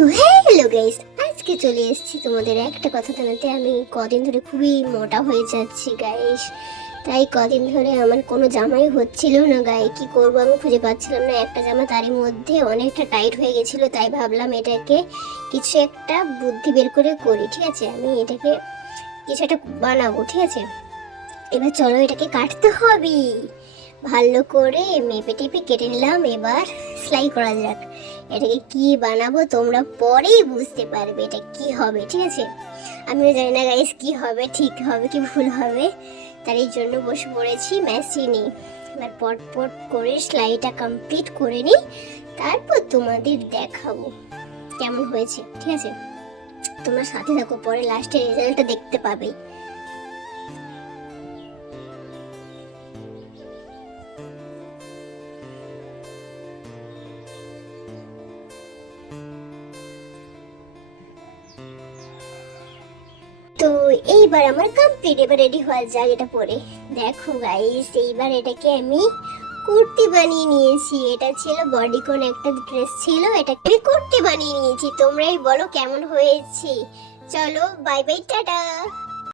Hello guys, আজকে চলে এসেছি তোমাদের একটা কথা জানাতে। আমি কদিন ধরে খুবই মোটা হয়ে যাচ্ছি গাইস। তাই কদিন ধরে আমার কোনো জামাই হচ্ছিল না গায়ে। কি করব আমি খুঁজে পাচ্ছিলাম না একটা জামা, তারই মধ্যে অনেকটা টাইট হয়ে গেছিল। তাই ভাবলাম এটাকে কিছু একটা বুদ্ধি বের করে করি। ঠিক আছে, আমি এটাকে কিছু একটা বানাবো। ঠিক আছে, এবার চলো এটাকে কাটতে হবে। ভালো করে মেপে টেপে কেটে নিলাম। এবার সেলাই করা যাক। এটাকে কি বানাবো তোমরা পরেই বুঝতে পারবে এটা কি হবে। ঠিক আছে, আমিও জানি না গাইস কি হবে, ঠিক হবে কি ভুল হবে। তার এই জন্য বসে পড়েছি মেশিনে। এবার পট পট করে সেলাইটা কমপ্লিট করে নিই, তারপর তোমাদের দেখাবো কেমন হয়েছে। ঠিক আছে, তোমরা সাথে থাকো, পরে লাস্টের রেজাল্টটা দেখতে পাবে। তো এইবার আমার কমপ্লিট। এবার রেডি হওয়া যাক এটা পরে। দেখো গাইস, এইবার এটাকে আমি কুর্তি বানিয়ে নিয়েছি। এটা ছিল বডিকন একটা ড্রেস ছিল, এটাকে আমি কুর্তি বানিয়ে নিয়েছি। তোমরাই বলো কেমন হয়েছে। চলো বাই বাই, টাটা।